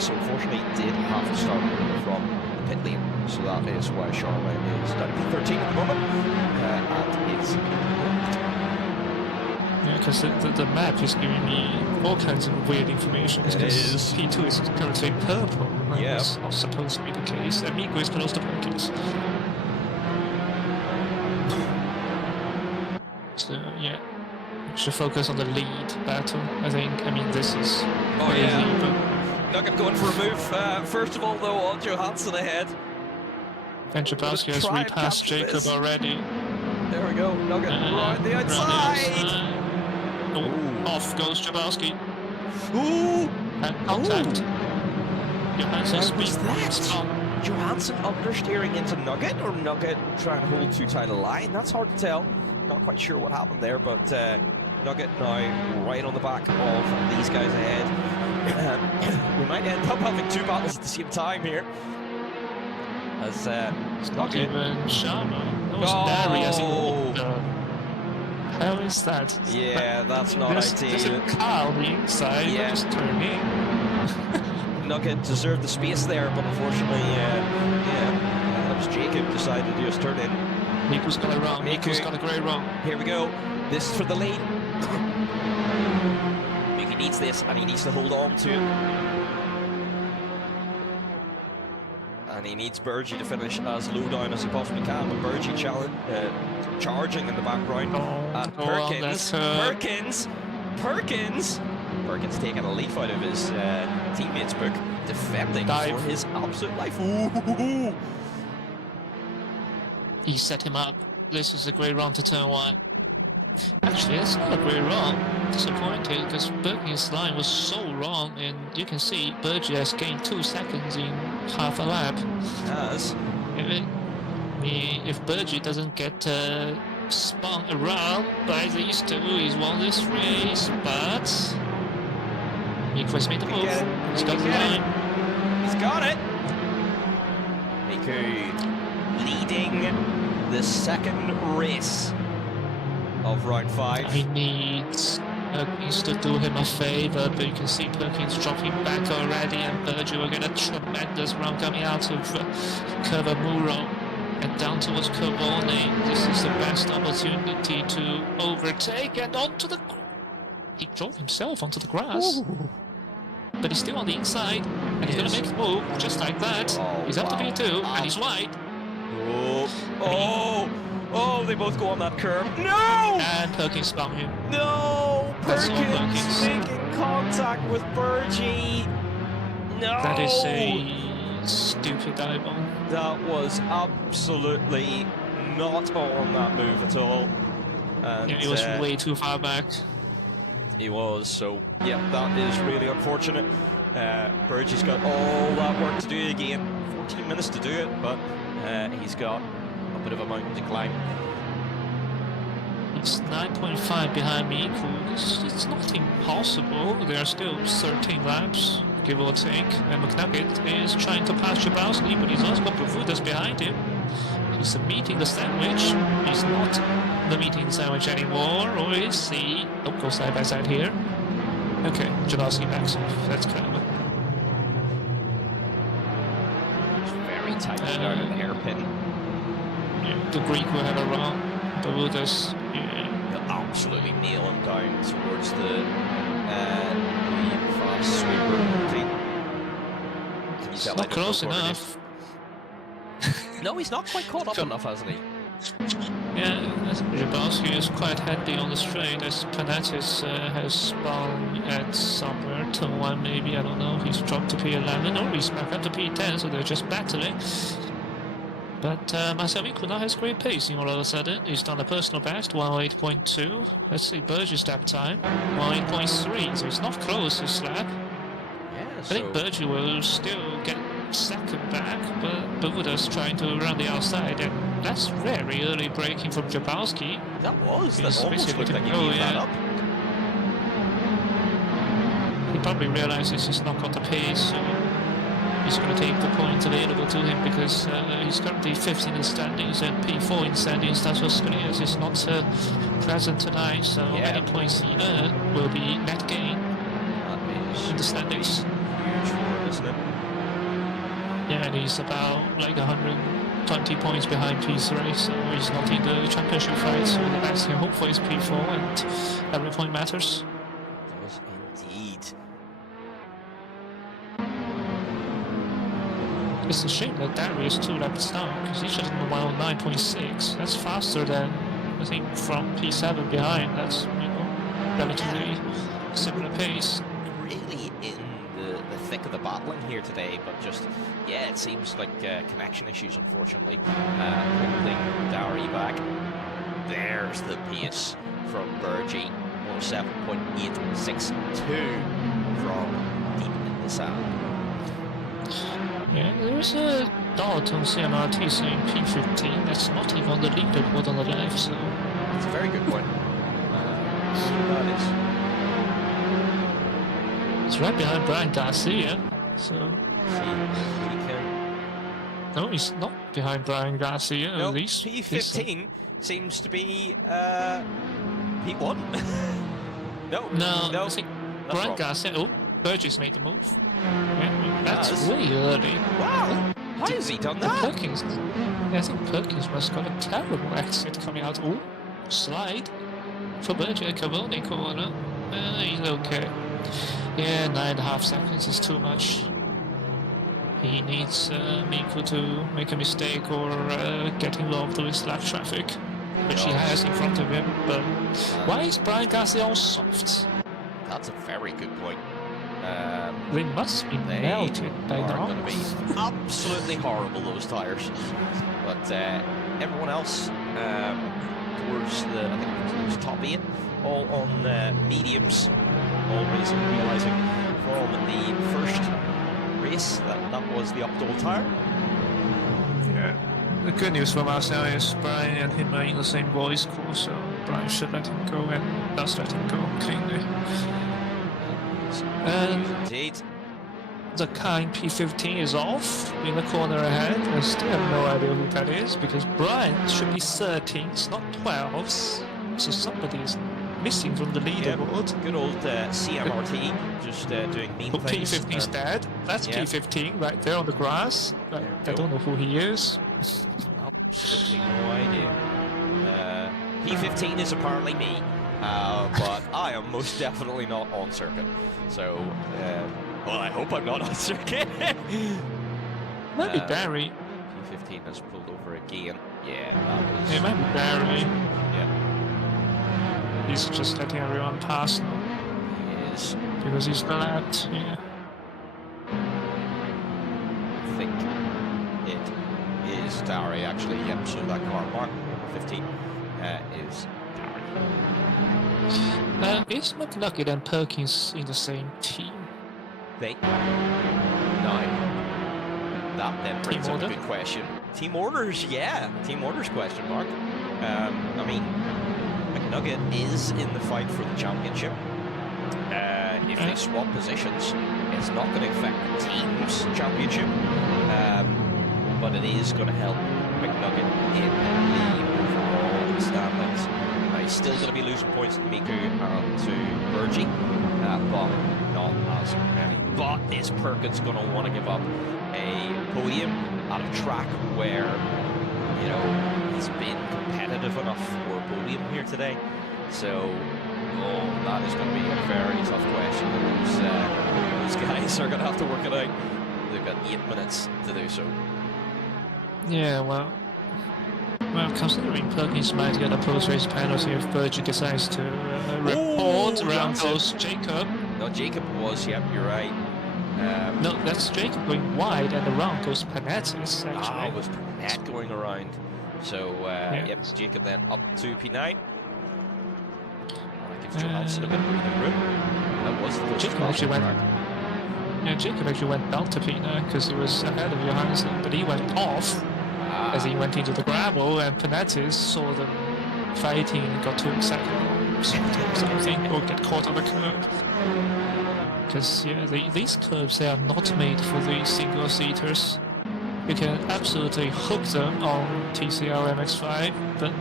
So unfortunately did have to start from the pit lane. So that is why Sharma is down to P13 at the moment. And it's... Yeah, because the map is giving me all kinds of weird information. Because P2 is currently purple. Yeah. That's not supposed to be the case. Amigo is close to Perkins. So, yeah. We should focus on the lead battle, I think. I mean, this is crazy, but... Nugget going for a move. First of all, though, on Johansson ahead. And Jabowski has repassed Jacob already. There we go. Nugget right the outside. Off goes Jabowski. Ooh! And contact. Johansson's What's that? Johansson understeering into Nugget, or Nugget trying to hold too tight a line? That's hard to tell. Not quite sure what happened there, but Nugget now right on the back of these guys ahead. We might end up having 2 battles at the same time here. As it's not even Sharma. That was Barry as he how is that? Yeah, that's not ideal. There's a car on the inside, just turning. Nugget deserved the space there, but unfortunately, that was Jacob decided to just turn in. Miku's got it wrong. Miku's got a great wrong. Here we go. This is for the lead. Miku needs this, and he needs to hold on to it. And he needs Burgie to finish as low down as he possibly can, but Burgie charging in the background. And Perkins taking a leaf out of his teammates' book, defending for his absolute life. Ooh. He set him up. This is a great run to turn 1. Actually, it's not a great run. Disappointed because Burgie's line was so wrong, and you can see Burgie has gained 2 seconds in half a lap. Yes. If Burgie doesn't get spun around by these 2, he's won this race. But Miku has made the move. He's got the line. He's got it. Miku leading the second race of round 5. He needs Perkins to do him a favor, but you can see Perkins dropping back already, and Burgie will get a tremendous run coming out of Curvamuro and down towards Carbone. This is the best opportunity to overtake and onto the... He drove himself onto the grass. Ooh. But he's still on the inside, and he's going to make a move just like that. He's up to P2, and he's wide. Oh, they both go on that curve. No! And Perkins spun him. No! Perkins making contact with Burgie. No! That is a stupid dive bomb. That was absolutely not on that move at all. And he was way too far back. He was, so yeah, that is really unfortunate. Burgie's got all that work to do again. 14 minutes to do it, but he's got a bit of a mountain to climb. It's 9.5 behind Miku. It's not impossible. There are still 13 laps, give or take. And McNugget is trying to pass Jabowski, but he's also got Bavudas behind him. He's meeting the sandwich. He's not the meeting sandwich anymore, or is he? Oh, go side by side here. Okay, Janowski backs off. That's clever. Very tight down in the hairpin. Yeah, the Greek will have a run. Bermuda's, yeah. He'll absolutely nail him down towards the fast sweeper team. It's not close enough. No, he's not quite caught up enough, hasn't he? Yeah, Jablonski is quite handy on the straight, as Panatis has spun at somewhere, turn 1 maybe, I don't know. He's dropped to P11, or he's back up to P10, so they're just battling. But Masamiku now has great pacing all of a sudden. He's done a personal best, 108.2. Let's see Burgess lap time, 108.3, so it's not close to slap. Yeah, I think Burgess will still get second back, but Bermuda's trying to run the outside, and that's very early braking from Jablonski. That almost looked like he gave that up. He probably realizes he's not got the pace, so he's going to take the points available to him, because he's currently 5th in the standings and P4 in standings. Tatuus is not present tonight, so any points he earned will be net gain in the standings. Huge for him, isn't it? Yeah, and he's about like 120 points behind P3, so he's not in the championship fight, so the next thing hopefully is P4, and every point matters. It does indeed. It's a shame that Darius 2 laps down, because he should have been around 9.6. That's faster than, I think, from P7 behind. That's, you know, relatively similar pace. Really in the thick of the battling here today, but just, yeah, it seems like connection issues, unfortunately, holding Dowry back. There's the pace from Bergie, 107.862 from deep in the sand. Yeah, there's a dot on CMRT saying P15. That's not even on the leaderboard on the left, so... That's a very good point. That is. It's right behind Brian Garcia, so... No, he's not behind Brian Garcia, no, at least. P15 seems to be P1. No, I think Brian wrong. Garcia... Oh, Burgess made the move. Yeah, that's way early. Wow! How has he done that? Perkins... Yeah, I think Perkins must have got a terrible exit coming out. Oh, slide for Burgess, Cavoni corner. He's okay. Yeah, 9.5 seconds is too much. He needs Miku to make a mistake or get involved with lap traffic, which he has in front of him. But why is Brian Garcia all soft? That's a very good point. They must be melted by now. Going to be absolutely horrible, those tyres. But everyone else towards the, I think it was top 8, all on mediums. All realizing from the first race that was the optimal tyre. Yeah. The good news from Marcel is Brian and him are in the same voice course, so Brian should let him go and does let him go cleanly. And indeed. the kind P15 is off in the corner ahead. I still have no idea who that is, because Brian should be 13s, not 12s. So somebody is missing from the leaderboard. Good old CMRT, just doing mean things. P15's dead. That's P15 right there on the grass. I don't know who he is. Absolutely no idea. P15 is apparently me, but I am most definitely not on circuit. So, well, I hope I'm not on circuit. Might be Barry. P15 has pulled over again. Yeah, that was... It might be Barry. Yeah. He's just letting everyone pass now. He is. Because he's the left, yeah. I think it is Dowry, actually. Yep, so that car mark, number 15, is Dowry. Is McNugget and Perkins in the same team? No. That then brings up a good question. Team orders, yeah. Team orders question mark. I mean, McNugget is in the fight for the championship. If they swap positions, it's not going to affect the team's championship, but it is going to help McNugget in the overall standings. Now, he's still going to be losing points to Miku and to Burgi, but not as many. But is Perkins going to want to give up a podium at a track where, you know, he's been competitive enough for a podium here today? So, that is going to be a very tough question. Those guys are going to have to work it out. They've got 8 minutes to do so. Yeah, well, considering Perkins might get a post-race penalty if Burgi decides to report around those Jacob. No, Jacob was, yep, you're right. No, that's Jacob going wide and around goes Panetis, actually. It was Panet going around. So, yep, Jacob then up to P9. That gives Johansson a bit of breathing room. That was the Jacob actually went. Yeah, Jacob actually went down to Pina because he was ahead of Johansson, but he went off as he went into the gravel, and Panetis saw them fighting and got too excited or something, or get caught on the curb. Because these curbs, they are not made for these single seaters. You can absolutely hook them on TCR MX-5, but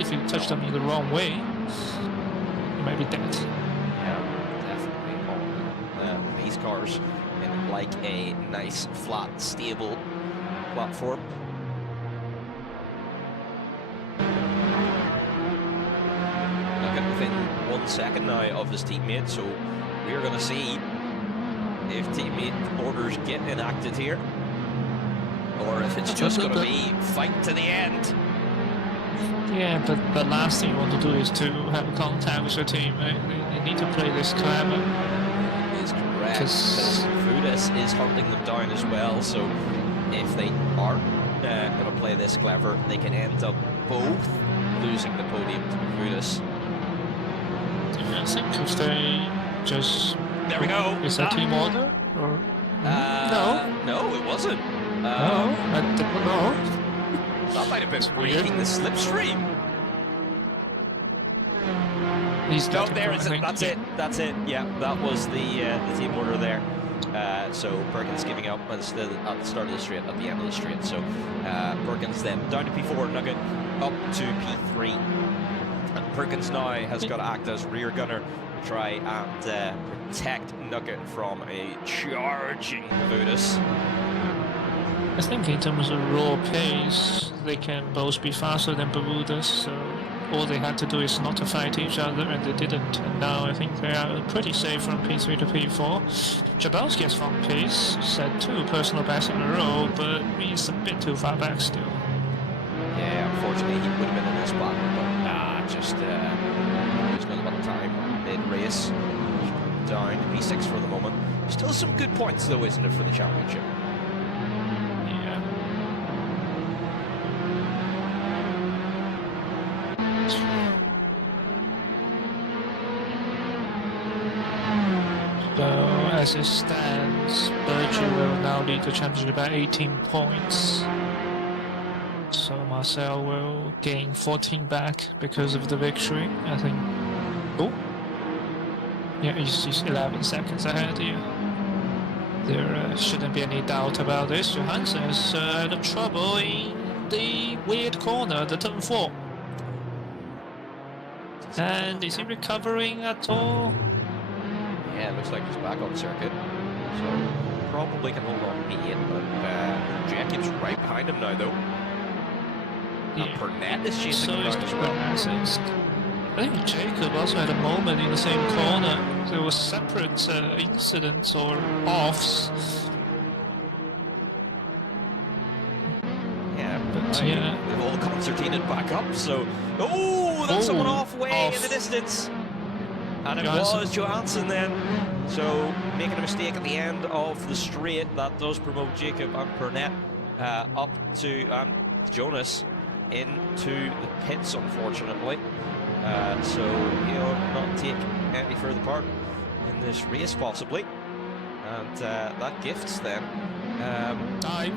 if you touch them in the wrong way, you might be dead. Yeah, definitely. On these cars, in like a nice, flat, stable platform. Nugget within 1 second now of his teammate, so we're going to see if teammate orders get enacted here, or if it's just going to be fight to the end. Yeah, but the last thing you want to do is to have contact with your team. They need to play this clever. Is correct. Because Fudis is hunting them down as well, so if they aren't going to play this clever, they can end up both losing the podium to Fudis. Yeah, I think if they just... There we go. Is that team order? Or... No, it wasn't. No, I don't know. That might have been breaking the slipstream. No, there is it. That's it. Yeah, that was the team order there. So Perkins giving up at the start of the straight, at the end of the straight. So Perkins then down to P4, Nugget up to P3. And Perkins now has got to act as rear gunner to try and protect Nugget from a charging Fudis. I think in terms of raw pace, they can both be faster than Bermudas, so all they had to do is not to fight each other, and they didn't. And now I think they are pretty safe from P3 to P4. Jabalski has found pace, set 2 personal bests in a row, but he's a bit too far back still. Yeah, unfortunately he would have been in this spot, but just losing a lot of time mid-race. Down to P6 for the moment. Still some good points though, isn't it, for the championship? So, as it stands, Burgi will now lead the championship by 18 points. So Marcel will gain 14 back because of the victory, I think. Oh! Yeah, he's 11 seconds ahead here. There shouldn't be any doubt about this. Johansson has had trouble in the weird corner, the turn 4. And is he recovering at all? Yeah, it looks like he's back on circuit, so probably can hold on to P8, but Jacob's right behind him now, though. Yeah. And Pernette is chasing him around as well. I think Jacob also had a moment in the same corner. There were separate incidents or offs. Yeah, but they've all concertinaed back up, so... Oh, that's someone off way in the distance. And it was Johansson then. So, making a mistake at the end of the straight, that does promote Jacob and Pernette up to Jonas into the pits, unfortunately. So, he'll not take any further part in this race, possibly. And that gifts them. Time.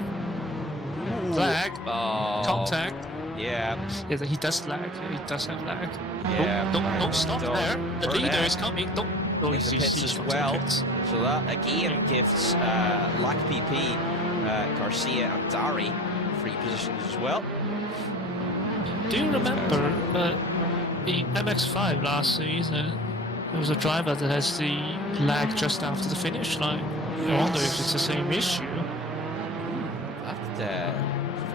Lag. Contact. Yeah. Yeah, he does lag. He does have lag. Yeah. Don't stop there. The leader is coming. Don't. In the pits as well. So that again gifts Lack PP, Garcia and Dari free positions as well. Do you remember the MX-5 last season? There was a driver that has the lag just after the finish line. I wonder if it's the same issue. That's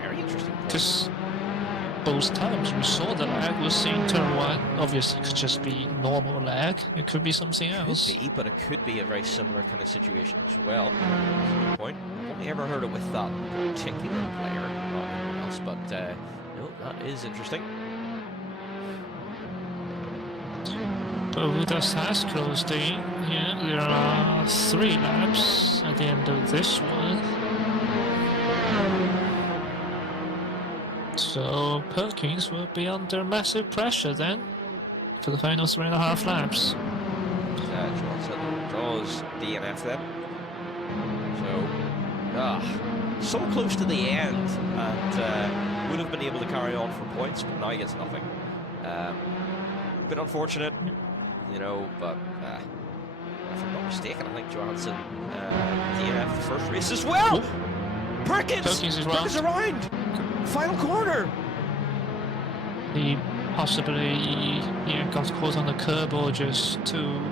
very interesting. Because both times we saw the lag was in turn 1. Obviously, it could just be normal lag. It could be something else. Could be, but it could be a very similar kind of situation as well. That's a good point. I've only ever heard it with that particular player, not anyone else, but no, that is interesting. Bermudas has closed in. Yeah, there are 3 laps at the end of this one. So Perkins will be under massive pressure then for the final 3.5 laps. Johnson draws DNF then. So close to the end, and would have been able to carry on for points, but now he gets nothing. A bit unfortunate, you know, but if I'm not mistaken, I think Johansson DNF the first race as well. Ooh. Perkins is around. Final corner. He possibly got caught on the curb or just too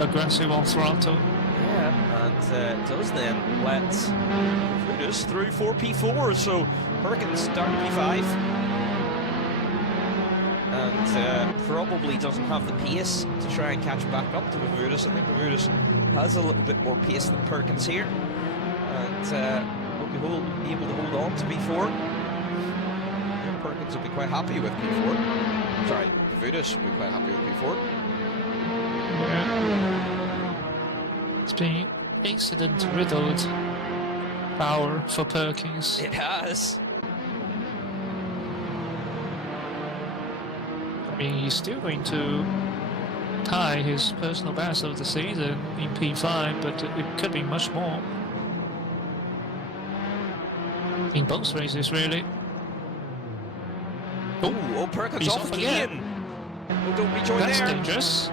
aggressive on throttle. Yeah, and does then let Tatuus through for P4, so Perkins starting P5. And probably doesn't have the pace to try and catch back up to Tatuus. I think Tatuus has a little bit more pace than Perkins here. And will be able to hold on to P4. Yeah, Perkins will be quite happy with P4. Sorry, Tatuus will be quite happy with P4. Yeah. It's been incident-riddled power for Perkins. It has. I mean, he's still going to tie his personal best of the season in P5, but it could be much more. In both races, really. Oh, Perkins off again. Oh, don't rejoin That's there. Dangerous.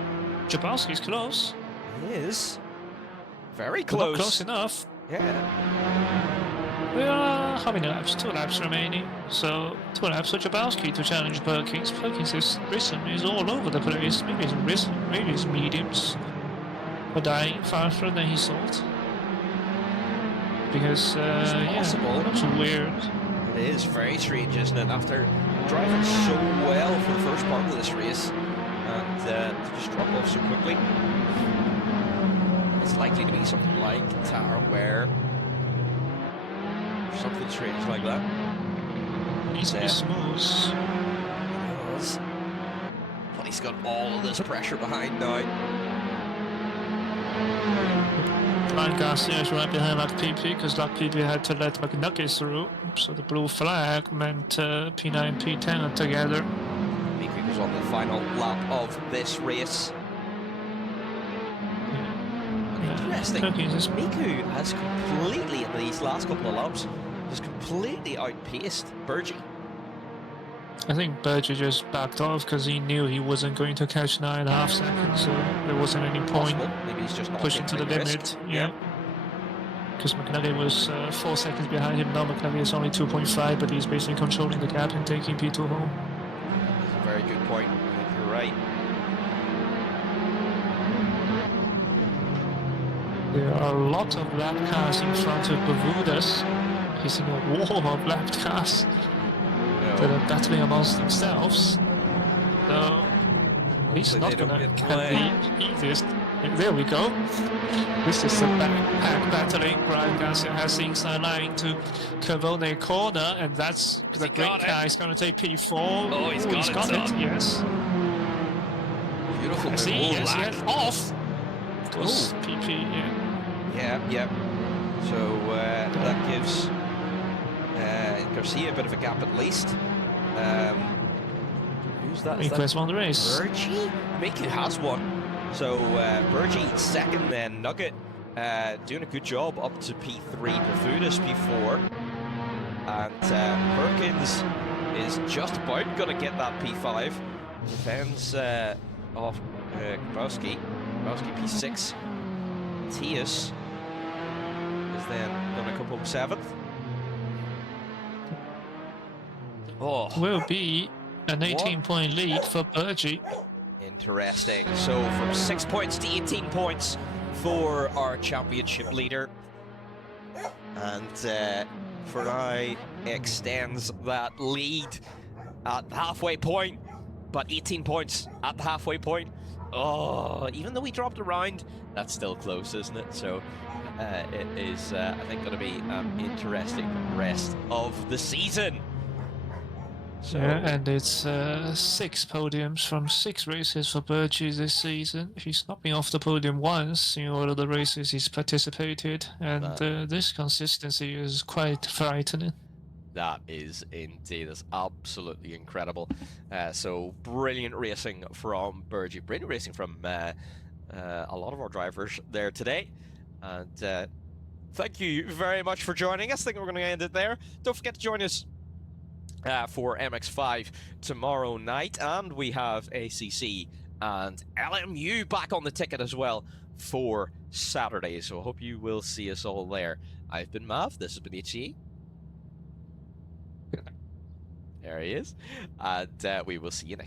Jabalski's close. He is. Very But close. not close enough. Yeah. We are how many laps? 2 laps remaining. So 2 laps for Jabalski to challenge Perkins. Perkins' rhythm is all over the place. Maybe his rhythm, maybe his mediums are dying faster than he thought. Because possible. That's weird. It is very strange, isn't it? After driving so well for the first part of this race, and to just drop off so quickly. It's likely to be something like tire wear, something strange like that. Needs to be smooth. But he's got all of this pressure behind now. Ryan Garcia is right behind LuckPP because LuckPP had to let McNuggets through, so the blue flag meant P9 and P10 are together. Miku was on the final lap of this race. Interesting. Miku has completely, in these last couple of laps, has completely outpaced Burgi. I think Burgi just backed off because he knew he wasn't going to catch 9.5 seconds, so there wasn't any point Maybe he's just not pushing to the limit. Yeah. Because McNugget was 4 seconds behind him. Now McNugget is only 2.5, but he's basically controlling the gap and taking P2 home. That's a very good point. I think you're right. There are a lot of lap cars in front of Bermudas. He's in a wall of lap cars that are battling amongst themselves. So he's not going to have the easiest. There we go. This is a backpack battling. Brian Garcia has the inside line to Carbone corner, and that's the green car is going to take P4. Oh, he's got it. Yes. Beautiful. See, yes, off. Of course, PP, Yeah. So that gives Garcia a bit of a gap at least. Who's that? He quest won the race. Burgi? Miku has won. So Burgi second, then Nugget doing a good job up to P3, Tatuus P4, and Perkins is just about going to get that P5. Depends off Grabowski P6. Tatuus is then going to come home 7th. Oh, will be an 18-point lead for Burgie. interesting. So from 6 points to 18 points for our championship leader. And Ferrari extends that lead at the halfway point, but 18 points at the halfway point. Oh, even though we dropped a round, that's still close, isn't it? So it is, I think, going to be an interesting rest of the season. So, Yeah, and it's 6 podiums from 6 races for Burgie this season. He's not been off the podium once in all of the races he's participated, and this consistency is quite frightening. that is indeed, that's absolutely incredible. So brilliant racing from Burgie, brilliant racing from a lot of our drivers there today. And thank you very much for joining us. I think we're going to end it there. Don't forget to join us for MX5 tomorrow night, and we have ACC and LMU back on the ticket as well for Saturday, so I hope you will see us all there. I've been Mav, this has been HE. There he is, and we will see you next